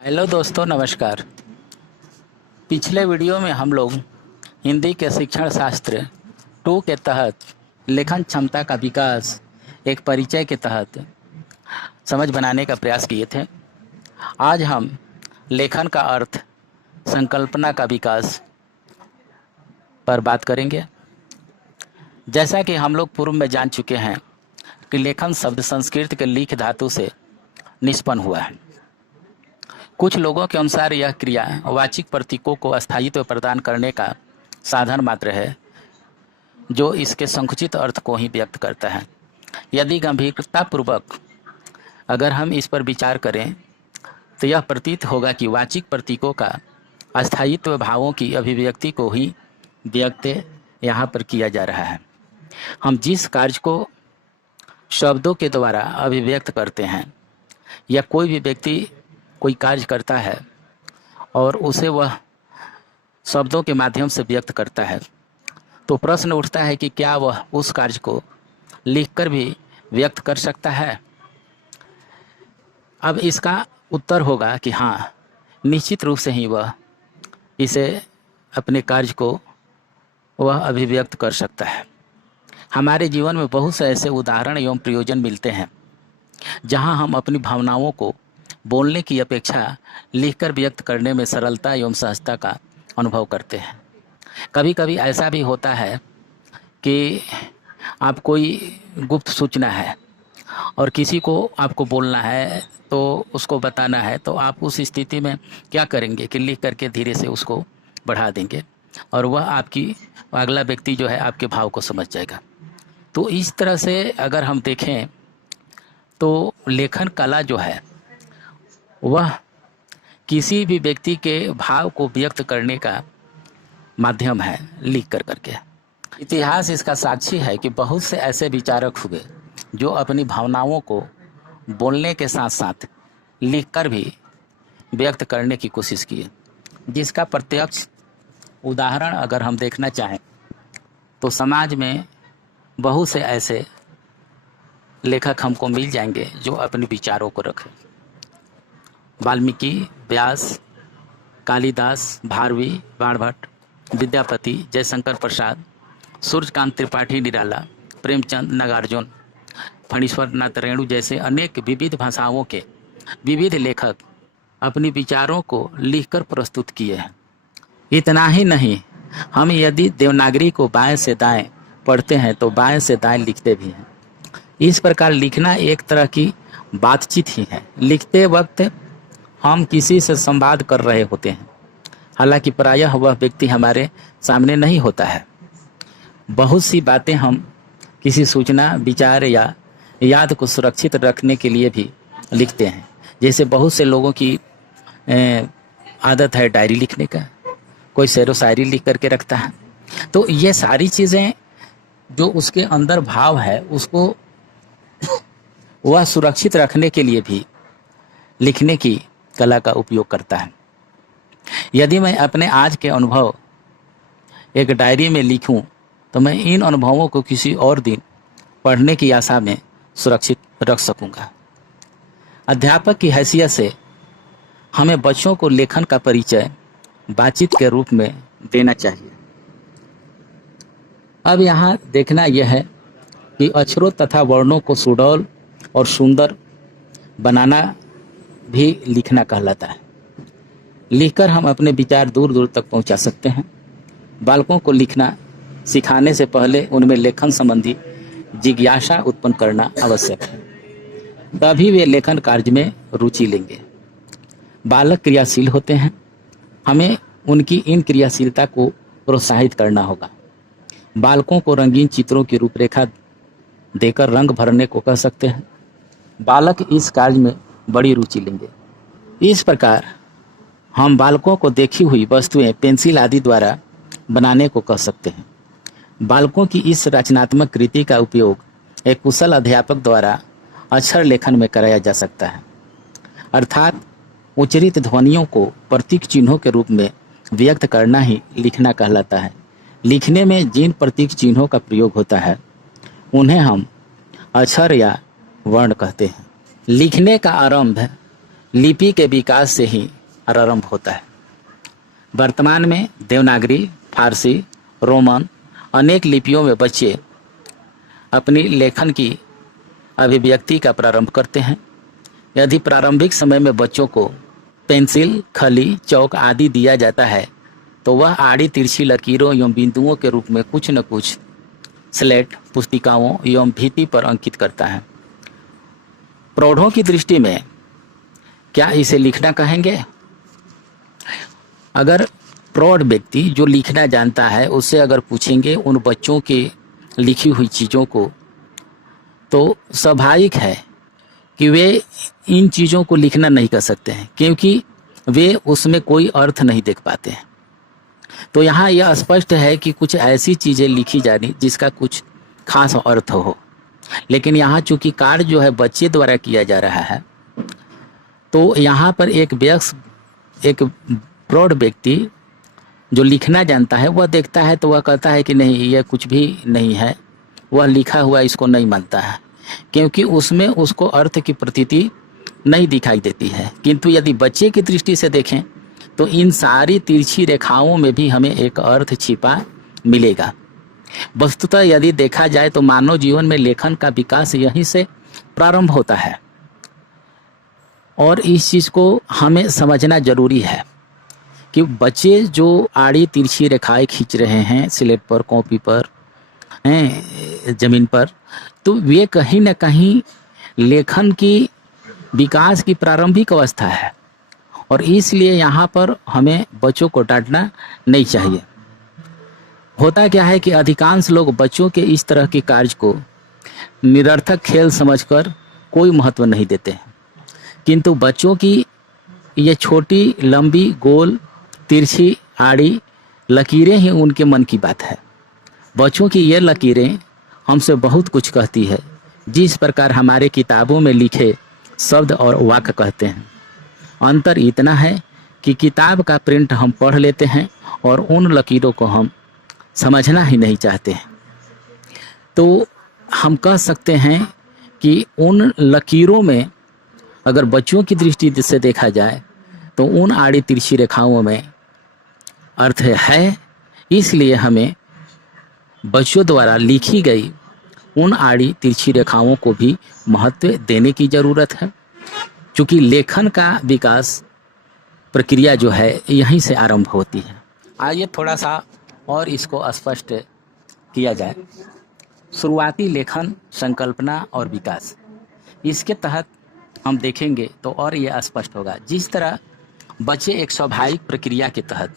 Hello दोस्तों, नमस्कार। पिछले वीडियो में हम लोग हिंदी के शिक्षण शास्त्र 2 के तहत लेखन क्षमता का विकास एक परिचय के तहत समझ बनाने का प्रयास किए थे। आज हम लेखन का अर्थ संकल्पना का विकास पर बात करेंगे। जैसा कि हम लोग पूर्व में जान चुके हैं कि लेखन शब्द संस्कृत के लीख धातु से निष्पन्न हुआ है। कुछ लोगों के अनुसार यह क्रिया वाचिक प्रतीकों को स्थायित्व प्रदान करने का साधन मात्र है, जो इसके संकुचित अर्थ को ही व्यक्त करता है। यदि गंभीरतापूर्वक अगर हम इस पर विचार करें तो यह प्रतीत होगा कि वाचिक प्रतीकों का स्थायित्व भावों की अभिव्यक्ति को ही व्यक्त यहाँ पर किया जा रहा है। हम जिस कार्य को शब्दों के द्वारा अभिव्यक्त करते हैं या कोई भी व्यक्ति कोई कार्य करता है और उसे वह शब्दों के माध्यम से व्यक्त करता है, तो प्रश्न उठता है कि क्या वह उस कार्य को लिखकर भी व्यक्त कर सकता है। अब इसका उत्तर होगा कि हाँ, निश्चित रूप से ही वह इसे अपने कार्य को वह अभिव्यक्त कर सकता है। हमारे जीवन में बहुत से ऐसे उदाहरण एवं प्रयोजन मिलते हैं जहाँ हम अपनी भावनाओं को बोलने की अपेक्षा लिखकर व्यक्त करने में सरलता एवं सहजता का अनुभव करते हैं। कभी कभी ऐसा भी होता है कि आप कोई गुप्त सूचना है और किसी को आपको बोलना है, तो उसको बताना है, तो आप उस स्थिति में क्या करेंगे कि लिख करके धीरे से उसको बढ़ा देंगे और वह आपकी अगला व्यक्ति जो है आपके भाव को समझ जाएगा। तो इस तरह से अगर हम देखें तो लेखन कला जो है वह किसी भी व्यक्ति के भाव को व्यक्त करने का माध्यम है, लिख कर करके। इतिहास इसका साक्षी है कि बहुत से ऐसे विचारक हुए जो अपनी भावनाओं को बोलने के साथ साथ लिखकर भी व्यक्त करने की कोशिश किए, जिसका प्रत्यक्ष उदाहरण अगर हम देखना चाहें तो समाज में बहुत से ऐसे लेखक हमको मिल जाएंगे जो अपने विचारों को रखें। वाल्मीकि, व्यास, कालिदास, भारवी, बाणभट्ट, विद्यापति, जयशंकर प्रसाद, सूर्यकांत त्रिपाठी निराला, प्रेमचंद, नागार्जुन, फणीश्वर नाथ रेणु जैसे अनेक विविध भाषाओं के विविध लेखक अपने विचारों को लिखकर प्रस्तुत किए हैं। इतना ही नहीं, हम यदि देवनागरी को बाएं से दाएं पढ़ते हैं तो बाएं से दाएं लिखते भी हैं। इस प्रकार लिखना एक तरह की बातचीत ही है। लिखते वक्त हम किसी से संवाद कर रहे होते हैं, हालांकि प्रायः वह व्यक्ति हमारे सामने नहीं होता है। बहुत सी बातें हम किसी सूचना, विचार या याद को सुरक्षित रखने के लिए भी लिखते हैं। जैसे बहुत से लोगों की आदत है डायरी लिखने का, कोई शेरो शायरी लिख करके रखता है। तो ये सारी चीज़ें जो उसके अंदर भाव है उसको वह सुरक्षित रखने के लिए भी लिखने की कला का उपयोग करता है। यदि मैं अपने आज के अनुभव एक डायरी में लिखूं तो मैं इन अनुभवों को किसी और दिन पढ़ने की आशा में सुरक्षित रख सकूंगा। अध्यापक की हैसियत से हमें बच्चों को लेखन का परिचय बातचीत के रूप में देना चाहिए। अब यहाँ देखना यह है कि अक्षरों तथा वर्णों को सुडौल और सुंदर बनाना भी लिखना कहलाता है। लिखकर हम अपने विचार दूर दूर तक पहुंचा सकते हैं। बालकों को लिखना सिखाने से पहले उनमें लेखन संबंधी जिज्ञासा उत्पन्न करना आवश्यक है, तभी वे लेखन कार्य में रुचि लेंगे। बालक क्रियाशील होते हैं, हमें उनकी इन क्रियाशीलता को प्रोत्साहित करना होगा। बालकों को रंगीन चित्रों की रूपरेखा देकर रंग भरने को कह सकते हैं। बालक इस कार्य में बड़ी रुचि लेंगे। इस प्रकार हम बालकों को देखी हुई वस्तुएं पेंसिल आदि द्वारा बनाने को कह सकते हैं। बालकों की इस रचनात्मक कृति का उपयोग एक कुशल अध्यापक द्वारा अक्षर लेखन में कराया जा सकता है, अर्थात उच्चरित ध्वनियों को प्रतीक चिन्हों के रूप में व्यक्त करना ही लिखना कहलाता है। लिखने में जिन प्रतीक चिन्हों का प्रयोग होता है उन्हें हम अक्षर या वर्ण कहते हैं। लिखने का आरंभ लिपि के विकास से ही आरंभ होता है। वर्तमान में देवनागरी, फारसी, रोमन अनेक लिपियों में बच्चे अपनी लेखन की अभिव्यक्ति का प्रारंभ करते हैं। यदि प्रारंभिक समय में बच्चों को पेंसिल, खली, चौक आदि दिया जाता है तो वह आड़ी तिरछी लकीरों एवं बिंदुओं के रूप में कुछ न कुछ स्लेट, पुस्तिकाओं एवं भित्ति पर अंकित करता है। प्रौढ़ों की दृष्टि में क्या इसे लिखना कहेंगे? अगर प्रौढ़ व्यक्ति जो लिखना जानता है उससे अगर पूछेंगे उन बच्चों की लिखी हुई चीज़ों को, तो स्वाभाविक है कि वे इन चीज़ों को लिखना नहीं कर सकते हैं, क्योंकि वे उसमें कोई अर्थ नहीं देख पाते हैं। तो यहाँ यह स्पष्ट है कि कुछ ऐसी चीज़ें लिखी जानी जिसका कुछ खास अर्थ हो। लेकिन यहाँ चूंकि कार्य जो है बच्चे द्वारा किया जा रहा है, तो यहाँ पर एक प्रौढ़ व्यक्ति जो लिखना जानता है वह देखता है तो वह कहता है कि नहीं, यह कुछ भी नहीं है, वह लिखा हुआ इसको नहीं मानता है, क्योंकि उसमें उसको अर्थ की प्रतीति नहीं दिखाई देती है। किंतु यदि बच्चे की दृष्टि से देखें तो इन सारी तिरछी रेखाओं में भी हमें एक अर्थ छिपा मिलेगा। वस्तुतः यदि देखा जाए तो मानव जीवन में लेखन का विकास यहीं से प्रारंभ होता है, और इस चीज़ को हमें समझना जरूरी है कि बच्चे जो आड़ी तिरछी रेखाएं खींच रहे हैं स्लेट पर, कॉपी पर, जमीन पर, तो वे कहीं न कहीं लेखन की विकास की प्रारंभिक अवस्था है, और इसलिए यहाँ पर हमें बच्चों को डांटना नहीं चाहिए। होता क्या है कि अधिकांश लोग बच्चों के इस तरह के कार्य को निरर्थक खेल समझकर कोई महत्व नहीं देते हैं, किंतु बच्चों की ये छोटी, लंबी, गोल, तिरछी, आड़ी लकीरें ही उनके मन की बात है। बच्चों की ये लकीरें हमसे बहुत कुछ कहती है, जिस प्रकार हमारे किताबों में लिखे शब्द और वाक्य कहते हैं। अंतर इतना है कि किताब का प्रिंट हम पढ़ लेते हैं और उन लकीरों को हम समझना ही नहीं चाहते हैं। तो हम कह सकते हैं कि उन लकीरों में अगर बच्चों की दृष्टि से देखा जाए तो उन आड़ी तिरछी रेखाओं में अर्थ है। इसलिए हमें बच्चों द्वारा लिखी गई उन आड़ी तिरछी रेखाओं को भी महत्व देने की ज़रूरत है, क्योंकि लेखन का विकास प्रक्रिया जो है यहीं से आरंभ होती है। आइए थोड़ा सा और इसको स्पष्ट किया जाए। शुरुआती लेखन, संकल्पना और विकास, इसके तहत हम देखेंगे तो और ये स्पष्ट होगा। जिस तरह बच्चे एक स्वाभाविक प्रक्रिया के तहत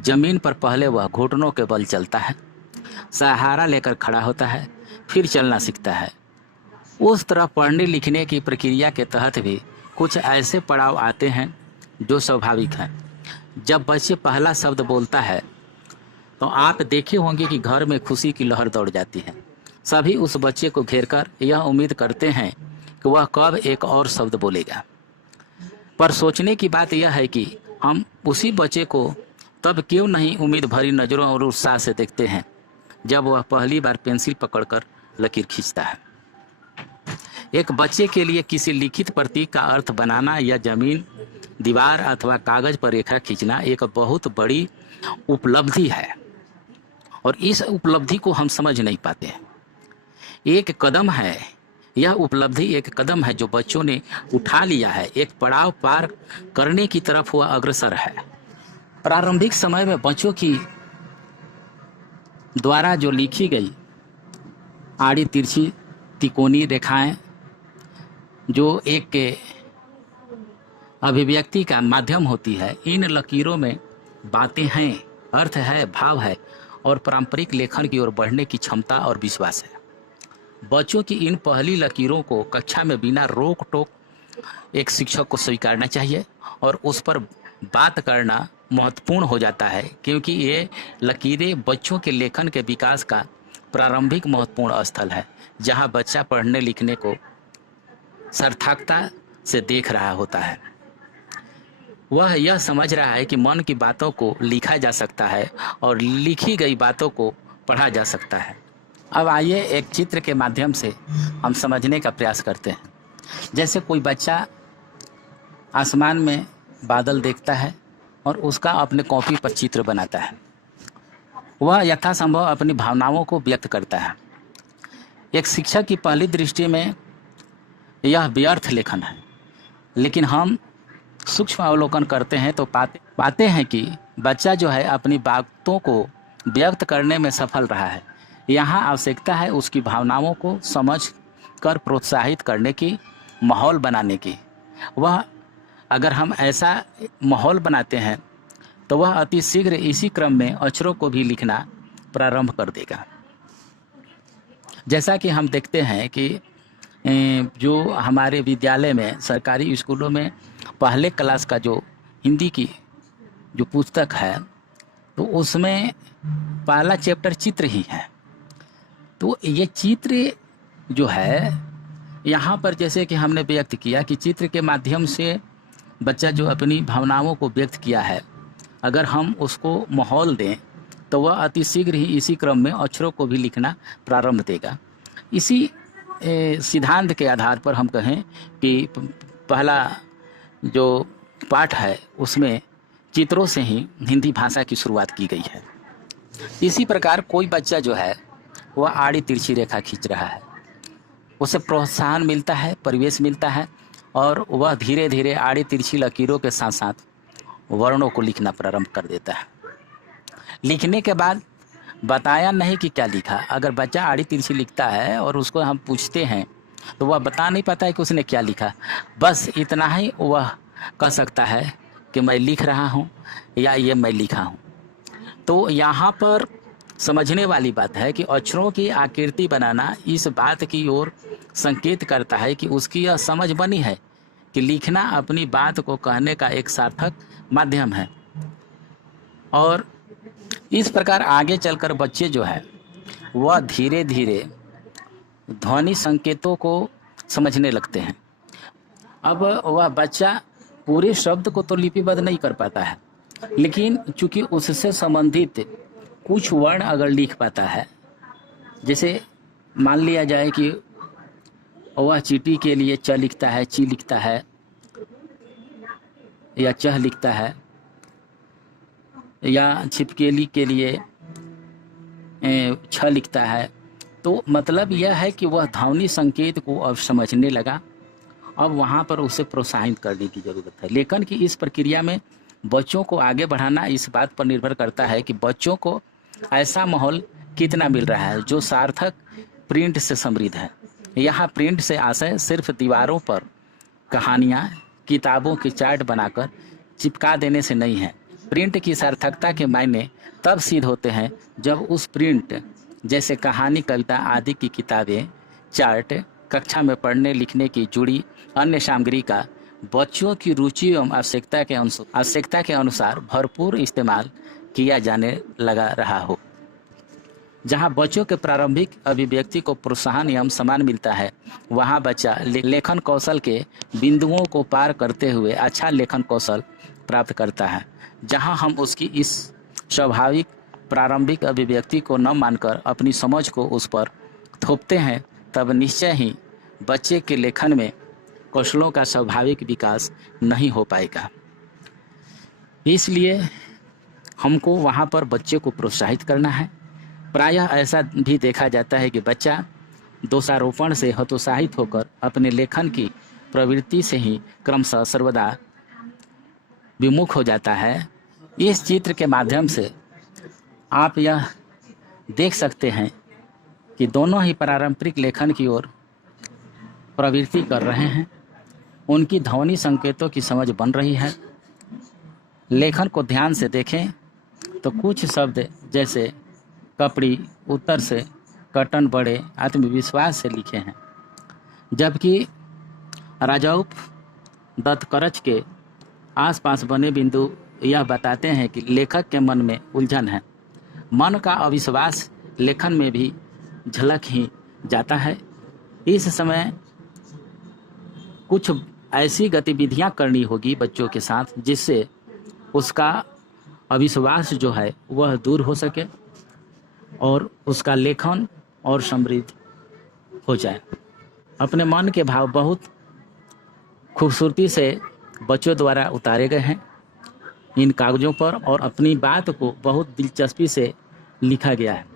जमीन पर पहले वह घुटनों के बल चलता है, सहारा लेकर खड़ा होता है, फिर चलना सीखता है, उस तरह पढ़ने लिखने की प्रक्रिया के तहत भी कुछ ऐसे पड़ाव आते हैं जो स्वाभाविक हैं। जब बच्चे पहला शब्द बोलता है तो आप देखे होंगे कि घर में खुशी की लहर दौड़ जाती है। सभी उस बच्चे को घेरकर यह उम्मीद करते हैं कि वह कब एक और शब्द बोलेगा। पर सोचने की बात यह है कि हम उसी बच्चे को तब क्यों नहीं उम्मीद भरी नज़रों और उत्साह से देखते हैं जब वह पहली बार पेंसिल पकड़कर लकीर खींचता है। एक बच्चे के लिए किसी लिखित प्रतीक का अर्थ बनाना या जमीन, दीवार अथवा कागज पर रेखा खींचना एक बहुत बड़ी उपलब्धि है, और इस उपलब्धि को हम समझ नहीं पाते हैं। एक कदम है, यह उपलब्धि एक कदम है जो बच्चों ने उठा लिया है, एक पड़ाव पार करने की तरफ वह अग्रसर है। प्रारंभिक समय में बच्चों की द्वारा जो लिखी गई आड़ी तिरछी तिकोनी रेखाएं जो एक अभिव्यक्ति का माध्यम होती है, इन लकीरों में बातें हैं, अर्थ है, भाव है और पारंपरिक लेखन की ओर बढ़ने की क्षमता और विश्वास है। बच्चों की इन पहली लकीरों को कक्षा में बिना रोक टोक एक शिक्षक को स्वीकारना चाहिए और उस पर बात करना महत्वपूर्ण हो जाता है, क्योंकि ये लकीरें बच्चों के लेखन के विकास का प्रारंभिक महत्वपूर्ण स्थल है, जहां बच्चा पढ़ने लिखने को सार्थकता से देख रहा होता है। वह यह समझ रहा है कि मन की बातों को लिखा जा सकता है और लिखी गई बातों को पढ़ा जा सकता है। अब आइए एक चित्र के माध्यम से हम समझने का प्रयास करते हैं। जैसे कोई बच्चा आसमान में बादल देखता है और उसका अपने कॉपी पर चित्र बनाता है। वह यथासंभव अपनी भावनाओं को व्यक्त करता है। एक शिक्षक की पहली दृष्टि में यह व्यर्थ लेखन है, लेकिन हम सूक्ष्म अवलोकन करते हैं तो पाते हैं कि बच्चा जो है अपनी बातों को व्यक्त करने में सफल रहा है। यहाँ आवश्यकता है उसकी भावनाओं को समझ कर प्रोत्साहित करने की, माहौल बनाने की। वह अगर हम ऐसा माहौल बनाते हैं तो वह अति शीघ्र इसी क्रम में अक्षरों को भी लिखना प्रारंभ कर देगा। जैसा कि हम देखते हैं कि जो हमारे विद्यालय में, सरकारी स्कूलों में पहले क्लास का जो हिंदी की जो पुस्तक है तो उसमें पहला चैप्टर चित्र ही है। तो ये चित्र जो है यहाँ पर जैसे कि हमने व्यक्त किया कि चित्र के माध्यम से बच्चा जो अपनी भावनाओं को व्यक्त किया है, अगर हम उसको माहौल दें तो वह अति शीघ्र ही इसी क्रम में अक्षरों को भी लिखना प्रारंभ देगा। इसी सिद्धांत के आधार पर हम कहें कि पहला जो पाठ है उसमें चित्रों से ही हिंदी भाषा की शुरुआत की गई है। इसी प्रकार कोई बच्चा जो है वह आड़ी तिरछी रेखा खींच रहा है, उसे प्रोत्साहन मिलता है, परिवेश मिलता है और वह धीरे धीरे आड़ी तिरछी लकीरों के साथ साथ वर्णों को लिखना प्रारंभ कर देता है। लिखने के बाद बताया नहीं कि क्या लिखा। अगर बच्चा आड़ी तिरछी लिखता है और उसको हम पूछते हैं तो वह बता नहीं पाता है कि उसने क्या लिखा, बस इतना ही वह कह सकता है कि मैं लिख रहा हूँ या ये मैं लिखा हूँ। तो यहाँ पर समझने वाली बात है कि अक्षरों की आकृति बनाना इस बात की ओर संकेत करता है कि उसकी यह समझ बनी है कि लिखना अपनी बात को कहने का एक सार्थक माध्यम है। और इस प्रकार आगे चलकर बच्चे जो है वह धीरे धीरे ध्वनि संकेतों को समझने लगते हैं। अब वह बच्चा पूरे शब्द को तो लिपिबद्ध नहीं कर पाता है, लेकिन चूंकि उससे संबंधित कुछ वर्ण अगर लिख पाता है, जैसे मान लिया जाए कि वह चींटी के लिए च लिखता है, ची लिखता है या चह लिखता है, या छिपकली के लिए छ लिखता है, तो मतलब यह है कि वह ध्वनि संकेत को अब समझने लगा। अब वहाँ पर उसे प्रोत्साहित करने की ज़रूरत है। लेखन की इस प्रक्रिया में बच्चों को आगे बढ़ाना इस बात पर निर्भर करता है कि बच्चों को ऐसा माहौल कितना मिल रहा है जो सार्थक प्रिंट से समृद्ध है। यहाँ प्रिंट से आशय सिर्फ दीवारों पर कहानियाँ, किताबों की चार्ट बनाकर चिपका देने से नहीं है। प्रिंट की सार्थकता के मायने तब सिद्ध होते हैं जब उस प्रिंट जैसे कहानी, कविता आदि की किताबें, चार्ट, कक्षा में पढ़ने लिखने की जुड़ी अन्य सामग्री का बच्चों की रुचि एवं आवश्यकता के अनुसार भरपूर इस्तेमाल किया जाने लगा रहा हो। जहां बच्चों के प्रारंभिक अभिव्यक्ति को प्रोत्साहन एवं सम्मान मिलता है, वहां बच्चा लेखन कौशल के बिंदुओं को पार करते हुए अच्छा लेखन कौशल प्राप्त करता है। जहां हम उसकी इस स्वाभाविक प्रारंभिक अभिव्यक्ति को न मानकर अपनी समझ को उस पर थोपते हैं, तब निश्चय ही बच्चे के लेखन में कौशलों का स्वाभाविक विकास नहीं हो पाएगा। इसलिए हमको वहाँ पर बच्चे को प्रोत्साहित करना है। प्रायः ऐसा भी देखा जाता है कि बच्चा दोषारोपण से हतोत्साहित होकर अपने लेखन की प्रवृत्ति से ही क्रमशः सर्वदा विमुख हो जाता है। इस चित्र के माध्यम से आप यह देख सकते हैं कि दोनों ही पारंपरिक लेखन की ओर प्रवृत्ति कर रहे हैं। उनकी ध्वनि संकेतों की समझ बन रही है। लेखन को ध्यान से देखें तो कुछ शब्द जैसे कपड़ी, उत्तर से, कटन बड़े आत्मविश्वास से लिखे हैं, जबकि राजौप दत्तकरच के आसपास बने बिंदु यह बताते हैं कि लेखक के मन में उलझन है। मन का अविश्वास लेखन में भी झलक ही जाता है। इस समय कुछ ऐसी गतिविधियां करनी होगी बच्चों के साथ जिससे उसका अविश्वास जो है वह दूर हो सके और उसका लेखन और समृद्ध हो जाए। अपने मन के भाव बहुत खूबसूरती से बच्चों द्वारा उतारे गए हैं इन कागज़ों पर, और अपनी बात को बहुत दिलचस्पी से लिखा गया है।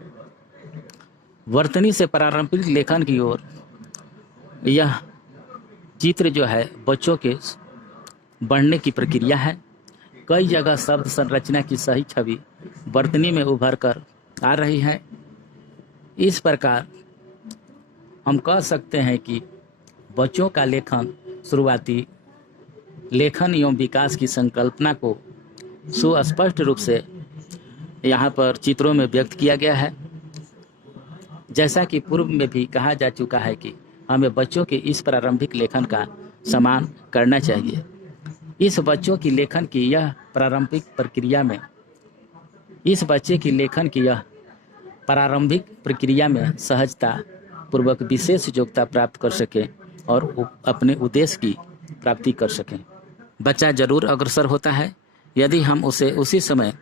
वर्तनी से पारंपरिक लेखन की ओर यह चित्र जो है बच्चों के बढ़ने की प्रक्रिया है। कई जगह शब्द संरचना की सही छवि वर्तनी में उभर कर आ रही है। इस प्रकार हम कह सकते हैं कि बच्चों का लेखन शुरुआती लेखन एवं विकास की संकल्पना को सुस्पष्ट रूप से यहाँ पर चित्रों में व्यक्त किया गया है। जैसा कि पूर्व में भी कहा जा चुका है कि हमें बच्चों के इस प्रारंभिक लेखन का सम्मान करना चाहिए। इस बच्चों की लेखन की यह प्रारंभिक प्रक्रिया में प्रारंभिक प्रक्रिया में सहजता पूर्वक विशेष योग्यता प्राप्त कर सके और अपने उद्देश्य की प्राप्ति कर सकें। बच्चा जरूर अग्रसर होता है। यदि हम उसे उसी समय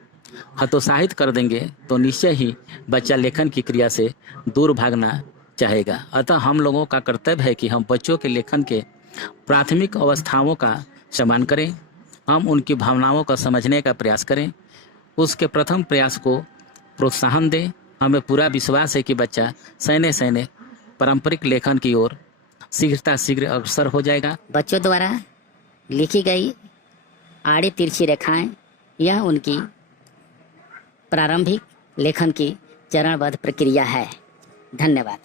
हतोत्साहित कर देंगे तो निश्चय ही बच्चा लेखन की क्रिया से दूर भागना चाहेगा। अतः हम लोगों का कर्तव्य है कि हम बच्चों के लेखन के प्राथमिक अवस्थाओं का सम्मान करें, हम उनकी भावनाओं का समझने का प्रयास करें, उसके प्रथम प्रयास को प्रोत्साहन दें। हमें पूरा विश्वास है कि बच्चा सैने पारंपरिक लेखन की ओर शीघ्र अग्रसर हो जाएगा। बच्चों द्वारा लिखी गई आड़ी तिरछी रेखाएं यह उनकी प्रारंभिक लेखन की चरणबद्ध प्रक्रिया है। धन्यवाद।